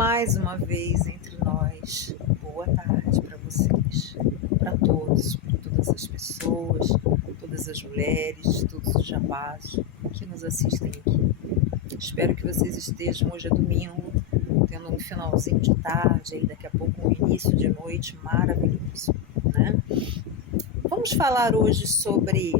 mais uma vez entre nós. Boa tarde para vocês, para todos, para todas as pessoas, todas as mulheres, todos os rapazes que nos assistem aqui. Espero que vocês estejam, hoje é domingo, tendo um finalzinho de tarde, aí daqui a pouco um início de noite maravilhoso, né? Vamos falar hoje sobre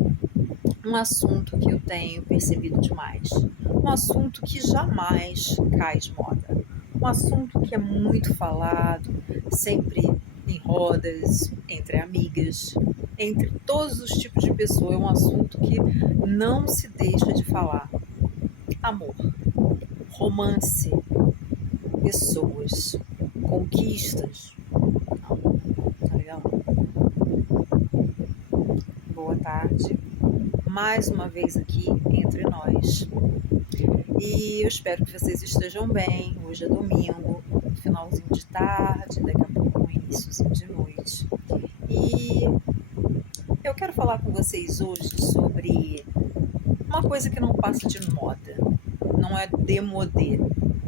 um assunto que eu tenho percebido demais, um assunto que jamais cai de moda, um assunto que é muito falado, sempre em rodas, entre amigas, entre todos os tipos de pessoas, é um assunto que não se deixa de falar. Amor, romance, pessoas, conquistas. Tá legal? Boa tarde. Mais uma vez aqui entre nós. E eu espero que vocês estejam bem. Hoje é domingo, finalzinho de tarde, daqui a pouco um iníciozinho de noite. E eu quero falar com vocês hoje sobre uma coisa que não passa de moda, não é demodê,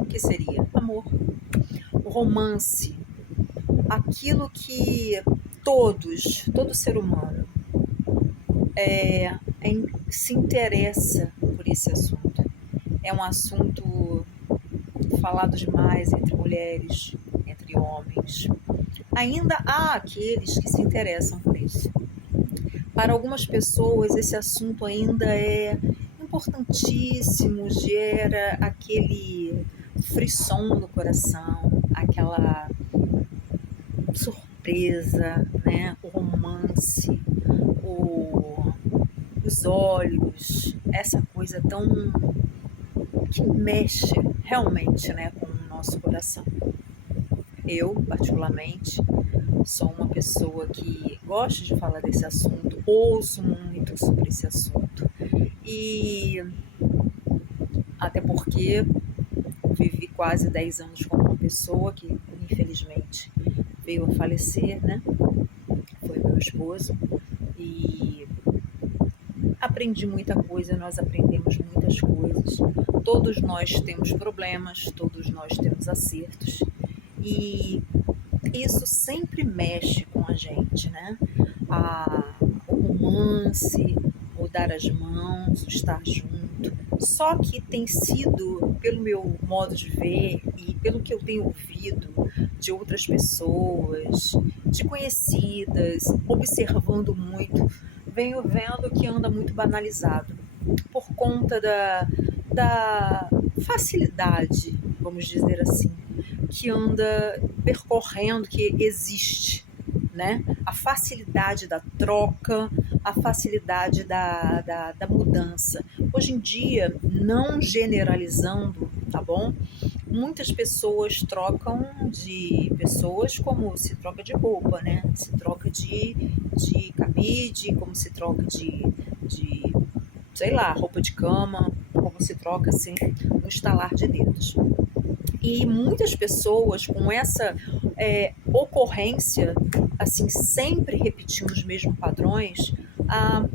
que seria amor, o romance, aquilo que todo ser humano se interessa por esse assunto. É um assunto falado demais entre mulheres, entre homens. Ainda há aqueles que se interessam por isso. Para algumas pessoas, esse assunto ainda é importantíssimo, gera aquele frisson no coração, aquela surpresa, né? O romance, os olhos, essa coisa tão que mexe realmente, né, com o nosso coração. Eu, particularmente, sou uma pessoa que gosta de falar desse assunto, ouço muito sobre esse assunto e até porque vivi quase 10 anos com uma pessoa que infelizmente veio a falecer, né? Foi meu esposo e aprendi muita coisa, nós aprendemos muitas coisas. Todos nós temos problemas, todos nós temos acertos e isso sempre mexe com a gente, né? O romance, o dar as mãos, o estar junto. Só que tem sido, pelo meu modo de ver e pelo que eu tenho ouvido de outras pessoas, de conhecidas, observando muito, venho vendo que anda muito banalizado por conta da facilidade, vamos dizer assim, que anda percorrendo, que existe, né? A facilidade da troca, a facilidade da mudança. Hoje em dia, não generalizando, tá bom? Muitas pessoas trocam de pessoas como se troca de roupa, né? Se troca de cabide, como se troca de sei lá, roupa de cama, como se troca assim, no estalar de dedos. E muitas pessoas com essa ocorrência, assim, sempre repetindo os mesmos padrões,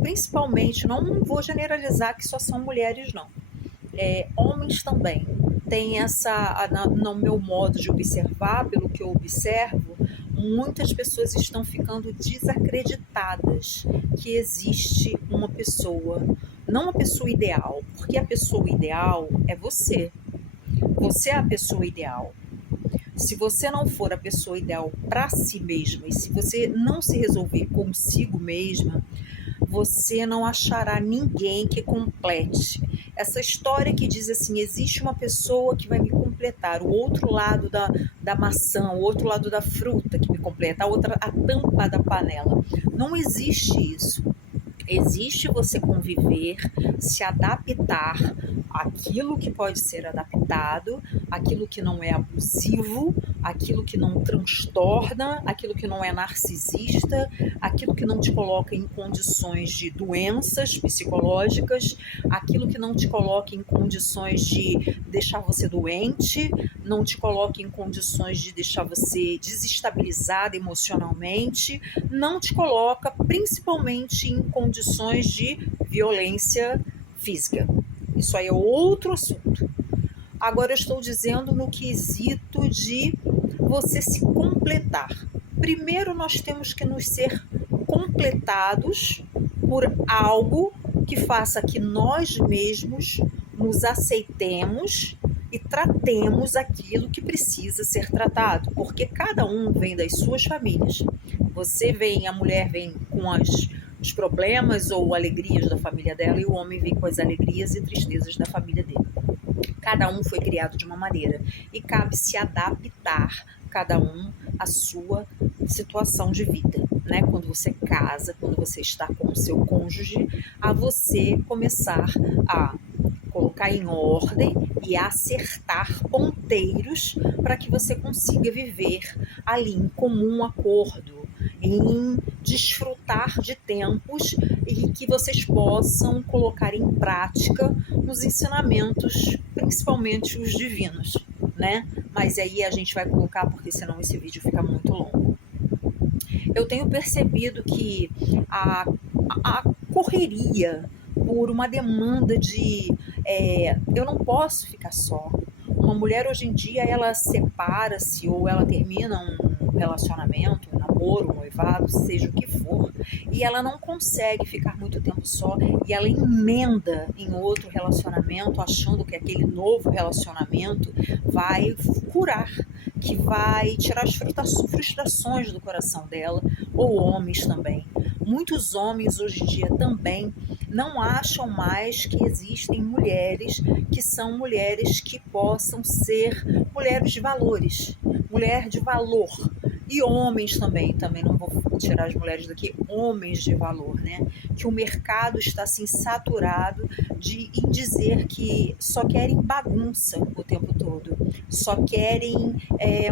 principalmente, não vou generalizar que só são mulheres, não. Homens também têm essa, no meu modo de observar, pelo que eu observo, muitas pessoas estão ficando desacreditadas que existe uma pessoa, não uma pessoa ideal, porque a pessoa ideal é você. Você é a pessoa ideal. Se você não for a pessoa ideal para si mesma e se você não se resolver consigo mesma, você não achará ninguém que complete. Essa história que diz assim, existe uma pessoa que vai me completar, o outro lado da maçã, o outro lado da fruta que me completa, a tampa da panela. Não existe isso. Existe você conviver, se adaptar àquilo que pode ser adaptado, aquilo que não é abusivo, aquilo que não transtorna, aquilo que não é narcisista, aquilo que não te coloca em condições de doenças psicológicas, aquilo que não te coloca em condições de deixar você doente, não te coloca em condições de deixar você desestabilizado emocionalmente, não te coloca principalmente em condições de violência física. Isso aí é outro assunto. Agora eu estou dizendo no quesito de você se completar. Primeiro nós temos que nos ser completados por algo que faça que nós mesmos nos aceitemos e tratemos aquilo que precisa ser tratado, porque cada um vem das suas famílias. Você vem, a mulher vem com os problemas ou alegrias da família dela, e o homem vem com as alegrias e tristezas da família dele. Cada um foi criado de uma maneira e cabe se adaptar, cada um, à sua situação de vida, né? Quando você casa, quando você está com o seu cônjuge, a você começar a colocar em ordem e acertar ponteiros para que você consiga viver ali em comum acordo, em desfrutar de tempos e que vocês possam colocar em prática os ensinamentos, principalmente os divinos, né? Mas aí a gente vai colocar, porque senão esse vídeo fica muito longo. Eu tenho percebido que a correria por uma demanda de eu não posso ficar só. Uma mulher hoje em dia, ela separa-se ou ela termina um relacionamento, um namoro, um noivado, seja o que for, e ela não consegue ficar muito tempo só, e ela emenda em outro relacionamento, achando que aquele novo relacionamento vai curar, que vai tirar as frustrações do coração dela, ou homens também. Muitos homens hoje em dia também não acham mais que existem mulheres que são mulheres que possam ser mulheres de valores, mulher de valor. E homens também não vou tirar as mulheres daqui, homens de valor, né? Que o mercado está assim saturado em dizer que só querem bagunça o tempo todo, só querem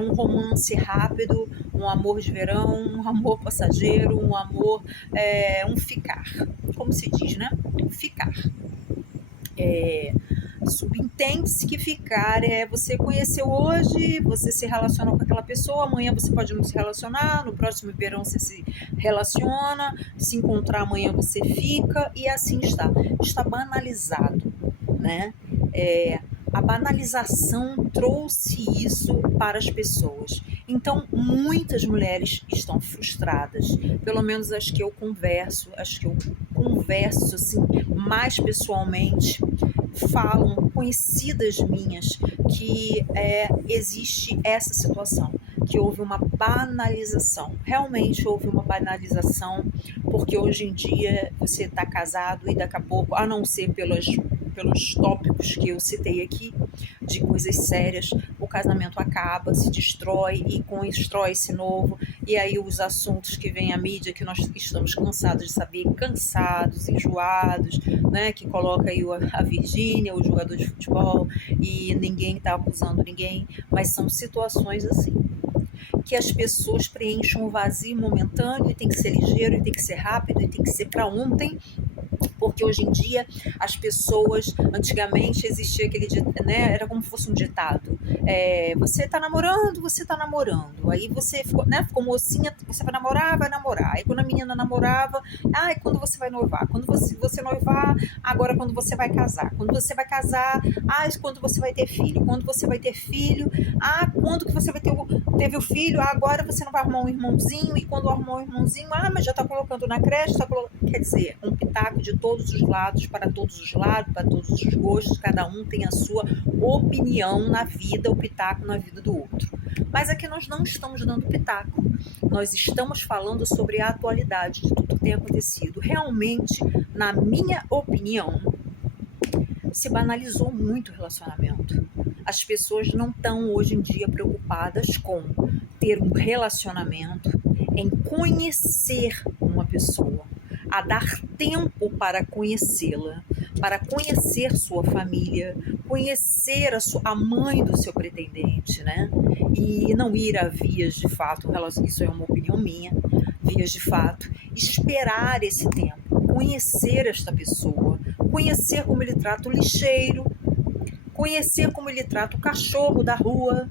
um romance rápido, um amor de verão, um amor passageiro, um amor, um ficar, como se diz, né? Um ficar. Subentende-se que ficar você conheceu hoje, você se relaciona com aquela pessoa, amanhã você pode não se relacionar, no próximo verão você se relaciona, se encontrar amanhã você fica, e assim está banalizado, né? A banalização trouxe isso para as pessoas. Então, muitas mulheres estão frustradas, pelo menos as que eu converso assim, mais pessoalmente, falam, conhecidas minhas, que existe essa situação, que houve uma banalização. Realmente houve uma banalização, porque hoje em dia você está casado e daqui a pouco, a não ser pelos tópicos que eu citei aqui, de coisas sérias, o casamento acaba, se destrói e constrói-se novo, e aí os assuntos que vem à mídia, que nós estamos cansados de saber, cansados, enjoados, né, que coloca aí a Virgínia, o jogador de futebol, e ninguém está acusando ninguém, mas são situações assim, que as pessoas preenchem um vazio momentâneo, e tem que ser ligeiro, e tem que ser rápido, e tem que ser para ontem, porque hoje em dia as pessoas, antigamente existia aquele, né, era como se fosse um ditado, você tá namorando, aí você ficou mocinha, você vai namorar, aí quando a menina namorava, quando você vai noivar, quando você noivar, agora quando você vai casar, quando quando você vai ter filho, quando que você teve o filho, agora você não vai arrumar um irmãozinho, e quando arrumar um irmãozinho, mas já tá colocando na creche, quer dizer, um pitaco de todos os lados, para todos os gostos, cada um tem a sua opinião na vida, o pitaco na vida do outro. Mas aqui nós não estamos dando pitaco, nós estamos falando sobre a atualidade de tudo que tem acontecido. Realmente, na minha opinião, se banalizou muito o relacionamento. As pessoas não estão hoje em dia preocupadas com ter um relacionamento, em conhecer uma pessoa, a dar tempo para conhecê-la, para conhecer sua família, conhecer a mãe do seu pretendente, né? E não ir a vias de fato, isso é uma opinião minha, vias de fato, esperar esse tempo, conhecer esta pessoa, conhecer como ele trata o lixeiro, conhecer como ele trata o cachorro da rua,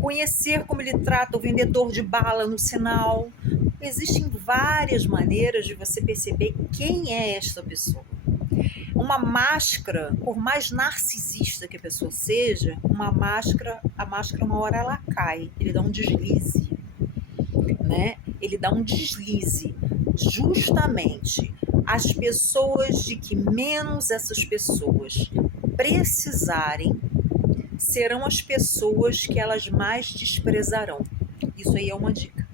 conhecer como ele trata o vendedor de bala no sinal. Existem várias maneiras de você perceber quem é esta pessoa. Uma máscara, por mais narcisista que a pessoa seja, a máscara uma hora ela cai, ele dá um deslize, né? Ele dá um deslize. Justamente as pessoas de que menos essas pessoas precisarem serão as pessoas que elas mais desprezarão. Isso aí é uma dica.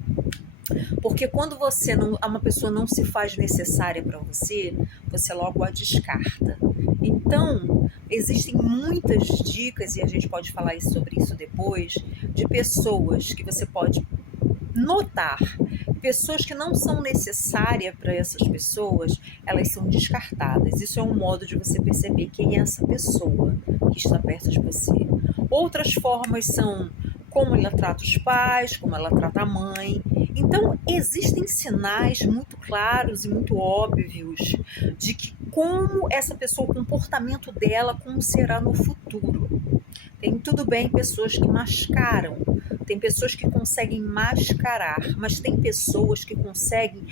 Porque quando uma pessoa não se faz necessária para você, você logo a descarta. Então, existem muitas dicas, e a gente pode falar sobre isso depois, de pessoas que você pode notar. Pessoas que não são necessárias para essas pessoas, elas são descartadas. Isso é um modo de você perceber quem é essa pessoa que está perto de você. Outras formas são como ela trata os pais, como ela trata a mãe. Então, existem sinais muito claros e muito óbvios de que como essa pessoa, o comportamento dela, como será no futuro. Tem tudo bem pessoas que mascaram, tem pessoas que conseguem mascarar, mas tem pessoas que conseguem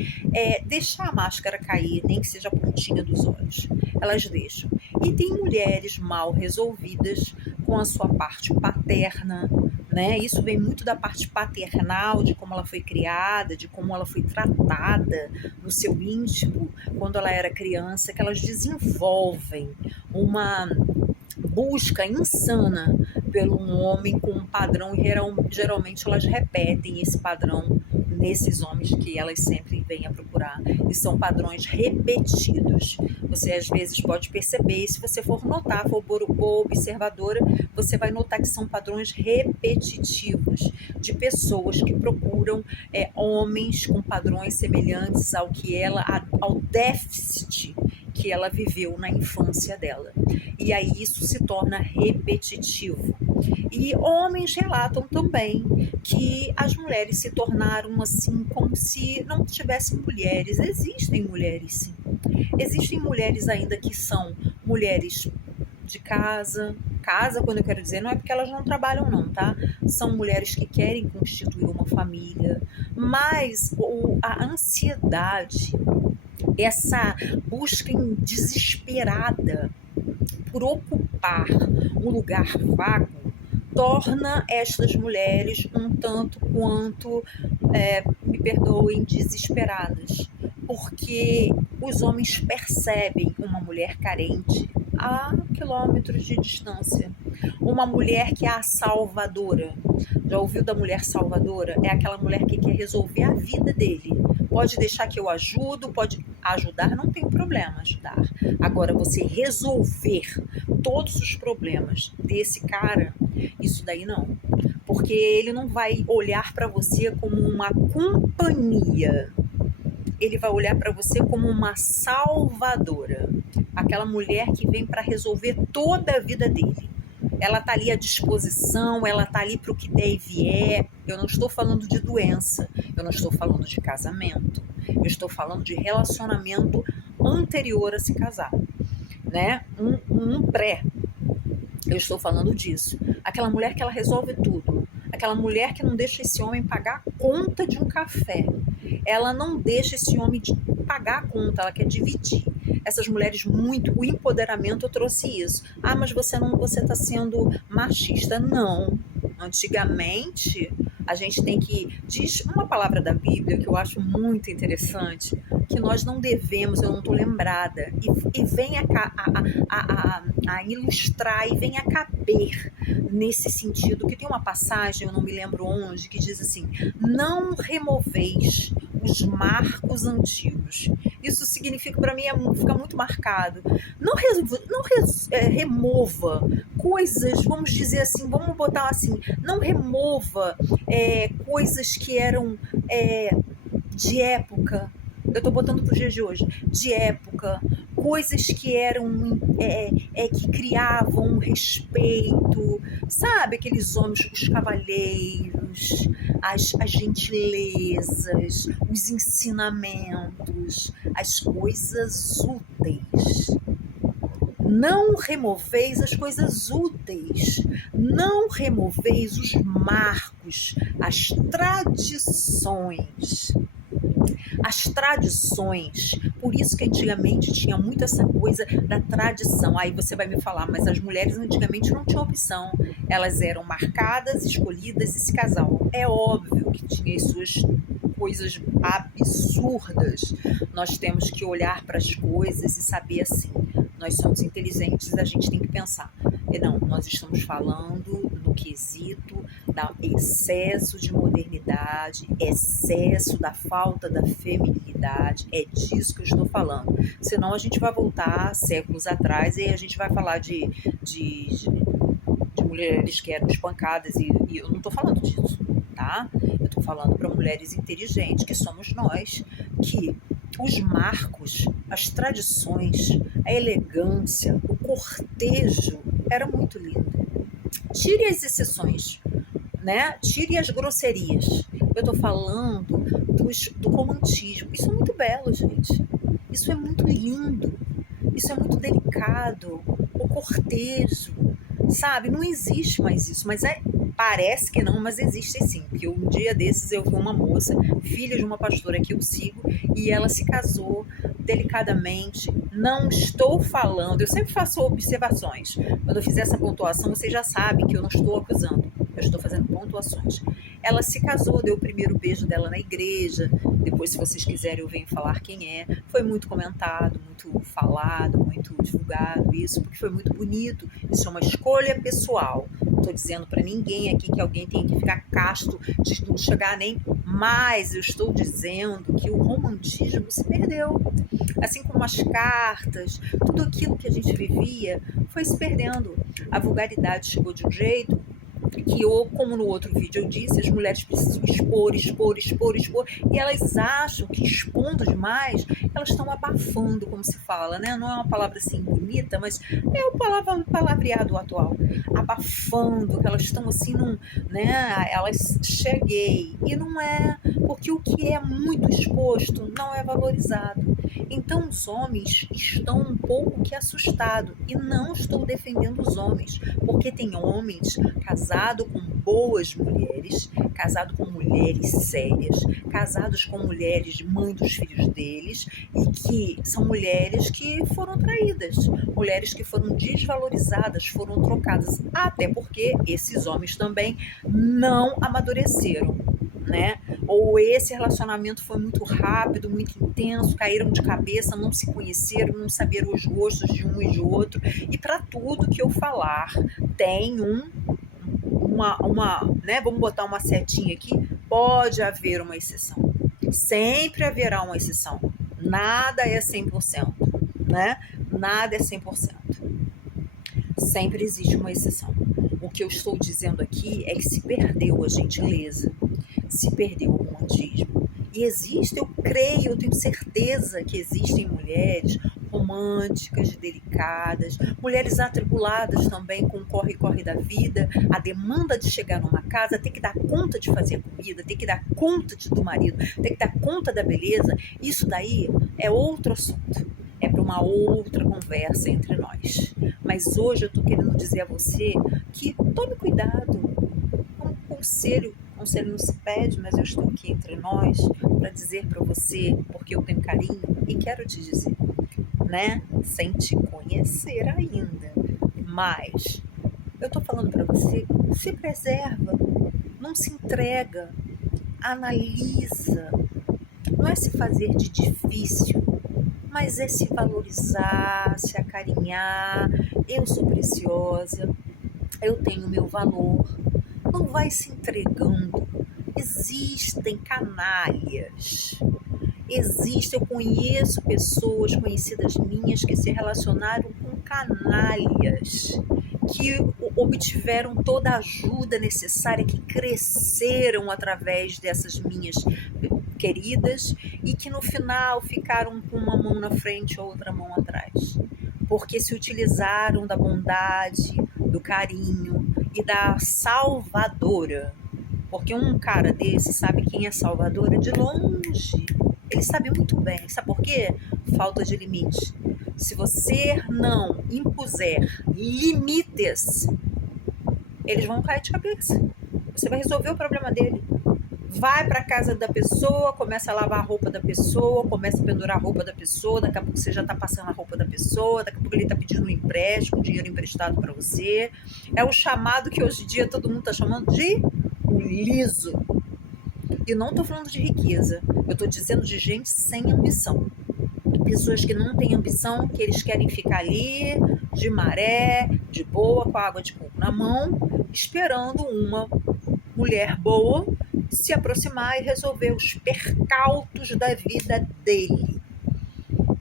deixar a máscara cair, nem que seja a pontinha dos olhos. Elas deixam. E tem mulheres mal resolvidas com a sua parte paterna, né? Isso vem muito da parte paternal, de como ela foi criada, de como ela foi tratada no seu íntimo quando ela era criança, que elas desenvolvem uma busca insana pelo um homem com um padrão, e geralmente elas repetem esse padrão nesses homens que elas sempre vêm a procurar, e são padrões repetidos. Você às vezes pode perceber, e se você for notar, for boa observadora, você vai notar que são padrões repetitivos de pessoas que procuram homens com padrões semelhantes ao déficit que ela viveu na infância dela. E aí isso se torna repetitivo. E homens relatam também que as mulheres se tornaram assim como se não tivessem mulheres. Existem mulheres, sim. Existem mulheres ainda que são mulheres de casa. Casa, quando eu quero dizer, não é porque elas não trabalham não, tá? São mulheres que querem constituir uma família. Mas a ansiedade, essa busca desesperada por ocupar um lugar vago, torna estas mulheres um tanto quanto, me perdoem, desesperadas, porque os homens percebem uma mulher carente a quilômetros de distância, uma mulher que é a salvadora. Já ouviu da mulher salvadora? É aquela mulher que quer resolver a vida dele. Pode deixar que eu ajudo, pode ajudar, não tem problema ajudar. Agora, você resolver todos os problemas desse cara, isso daí não. Porque ele não vai olhar para você como uma companhia. Ele vai olhar para você como uma salvadora. Aquela mulher que vem para resolver toda a vida dele. Ela está ali à disposição, ela está ali para o que der e vier. Eu não estou falando de doença, eu não estou falando de casamento, eu estou falando de relacionamento anterior a se casar, né? Um pré. Eu estou falando disso. Aquela mulher que ela resolve tudo. Aquela mulher que não deixa esse homem pagar a conta de um café. Ela não deixa esse homem pagar a conta, ela quer dividir. Essas mulheres o empoderamento trouxe isso. Ah, mas você está sendo machista. Não. Antigamente, a gente tem que... Diz uma palavra da Bíblia que eu acho muito interessante, que nós não devemos, eu não estou lembrada, e vem a ilustrar, e vem a caber nesse sentido, que tem uma passagem, eu não me lembro onde, que diz assim: não removeis os marcos antigos. Isso significa, para mim, fica muito marcado. Não remova coisas, vamos dizer assim, vamos botar assim, não remova coisas que eram de época. Eu estou botando para os dias de hoje, de época, coisas que eram, que criavam respeito, sabe? Aqueles homens, os cavalheiros, as gentilezas, os ensinamentos, as coisas úteis. Não removeis as coisas úteis, não removeis os marcos, as tradições. As tradições, por isso que antigamente tinha muito essa coisa da tradição. Aí você vai me falar, mas as mulheres antigamente não tinham opção. Elas eram marcadas, escolhidas e se casavam. É óbvio que tinha as suas coisas absurdas. Nós temos que olhar para as coisas e saber assim. Nós somos inteligentes, a gente tem que pensar. E não, nós estamos falando no quesito da excesso de modernidade, excesso da falta da feminilidade, é disso que eu estou falando. Senão a gente vai voltar séculos atrás e a gente vai falar de mulheres que eram espancadas e eu não estou falando disso, tá? Eu estou falando para mulheres inteligentes, que somos nós, que os marcos, as tradições, a elegância, o cortejo era muito lindo. Tire as exceções, né? Tire as grosserias. Eu tô falando do romantismo. Isso é muito belo, gente. Isso é muito lindo. Isso é muito delicado. O cortejo, sabe? Não existe mais isso, mas parece que não, mas existe sim. Porque um dia desses eu vi uma moça, filha de uma pastora que eu sigo, e ela se casou delicadamente. Não estou falando, eu sempre faço observações. Quando eu fizer essa pontuação, vocês já sabem que eu não estou acusando. Eu estou fazendo pontuações. Ela se casou, deu o primeiro beijo dela na igreja. Depois, se vocês quiserem, eu venho falar quem é. Foi muito comentado, muito falado, muito divulgado isso, porque foi muito bonito. Isso é uma escolha pessoal. Não estou dizendo para ninguém aqui que alguém tem que ficar casto de não chegar nem mais. Eu estou dizendo que o romantismo se perdeu. Assim como as cartas, tudo aquilo que a gente vivia foi se perdendo. A vulgaridade chegou de um jeito que, como no outro vídeo eu disse, as mulheres precisam expor, e elas acham que expondo demais, elas estão abafando, como se fala, né? Não é uma palavra assim bonita, mas é o palavreado atual. Abafando, que elas estão assim, né? Elas cheguei, e não é, porque o que é muito exposto não é valorizado. Então os homens estão um pouco que assustados, e não estou defendendo os homens, porque tem homens casados com boas mulheres, casados com mulheres sérias, casados com mulheres mãe dos filhos deles, e que são mulheres que foram traídas, mulheres que foram desvalorizadas, foram trocadas, até porque esses homens também não amadureceram, né? Ou esse relacionamento foi muito rápido, muito intenso, caíram de cabeça, não se conheceram, não saberam os gostos de um e de outro. E para tudo que eu falar, tem né? Vamos botar uma setinha aqui, pode haver uma exceção. Sempre haverá uma exceção. Nada é 100%, né? Nada é 100%. Sempre existe uma exceção. O que eu estou dizendo aqui é que se perdeu a gentileza, se perdeu o romantismo. E existe, eu creio, eu tenho certeza que existem mulheres românticas, delicadas, mulheres atribuladas também com o corre-corre da vida, a demanda de chegar numa casa, ter que dar conta de fazer a comida, ter que dar conta do marido, ter que dar conta da beleza. Isso daí é outro assunto. É para uma outra conversa entre nós. Mas hoje eu estou querendo dizer a você que tome cuidado. Um conselho não se pede, mas eu estou aqui entre nós para dizer para você, porque eu tenho carinho e quero te dizer, né? Sem te conhecer ainda. Mas eu estou falando para você, se preserva, não se entrega, analisa. Não é se fazer de difícil, mas é se valorizar, se acarinhar. Eu sou preciosa, eu tenho meu valor. Não vai se entregando. Existem canalhas. Eu conheço pessoas conhecidas minhas que se relacionaram com canalhas, que obtiveram toda a ajuda necessária, que cresceram através dessas minhas queridas e que no final ficaram com uma mão na frente e outra mão atrás, porque se utilizaram da bondade, do carinho e da salvadora. Porque um cara desse sabe quem é salvadora de longe. Ele sabe muito bem. Sabe por quê? Falta de limite. Se você não impuser limites, eles vão cair de cabeça. Você vai resolver o problema dele. vai para casa da pessoa, começa a lavar a roupa da pessoa, começa a pendurar a roupa da pessoa, daqui a pouco você já está passando a roupa da pessoa, daqui a pouco ele está pedindo um empréstimo, dinheiro emprestado para você. É o chamado que hoje em dia todo mundo está chamando de o liso. E não estou falando de riqueza, eu estou dizendo de gente sem ambição. Pessoas que não têm ambição, que eles querem ficar ali, de maré, de boa, com a água de coco na mão, esperando uma mulher boa se aproximar e resolver os percalços da vida dele.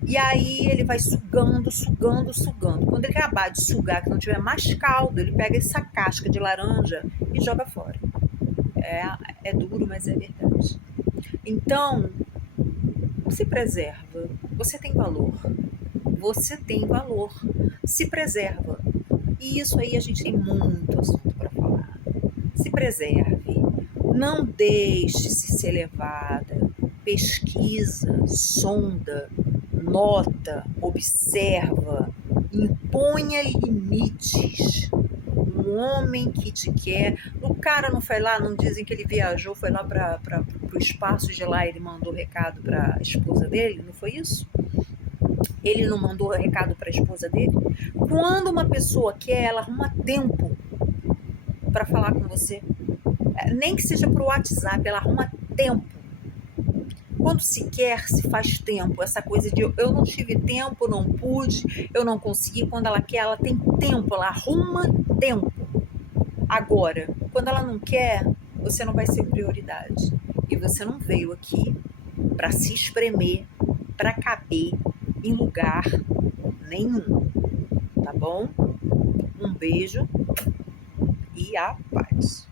E aí ele vai sugando, sugando, sugando. Quando ele acabar de sugar, que não tiver mais caldo, ele pega essa casca de laranja e joga fora. É duro, mas é verdade. Então, se preserva. Você tem valor. Você tem valor. Se preserva. E isso aí a gente tem muito assunto para falar. Se preserve. Não deixe-se ser levada. Pesquisa, sonda, nota, observa, imponha limites. Um homem que te quer. O cara não foi lá, não dizem que ele viajou, foi lá para o espaço de lá, ele mandou recado para a esposa dele, não foi isso? Ele não mandou recado para a esposa dele? Quando uma pessoa quer, ela arruma tempo para falar com você. Nem que seja pro WhatsApp, ela arruma tempo. Quando se quer, se faz tempo. Essa coisa de eu não tive tempo, não pude, eu não consegui. Quando ela quer, ela tem tempo, ela arruma tempo. Agora, quando ela não quer, você não vai ser prioridade. E você não veio aqui para se espremer, para caber em lugar nenhum. Tá bom? Um beijo e a paz.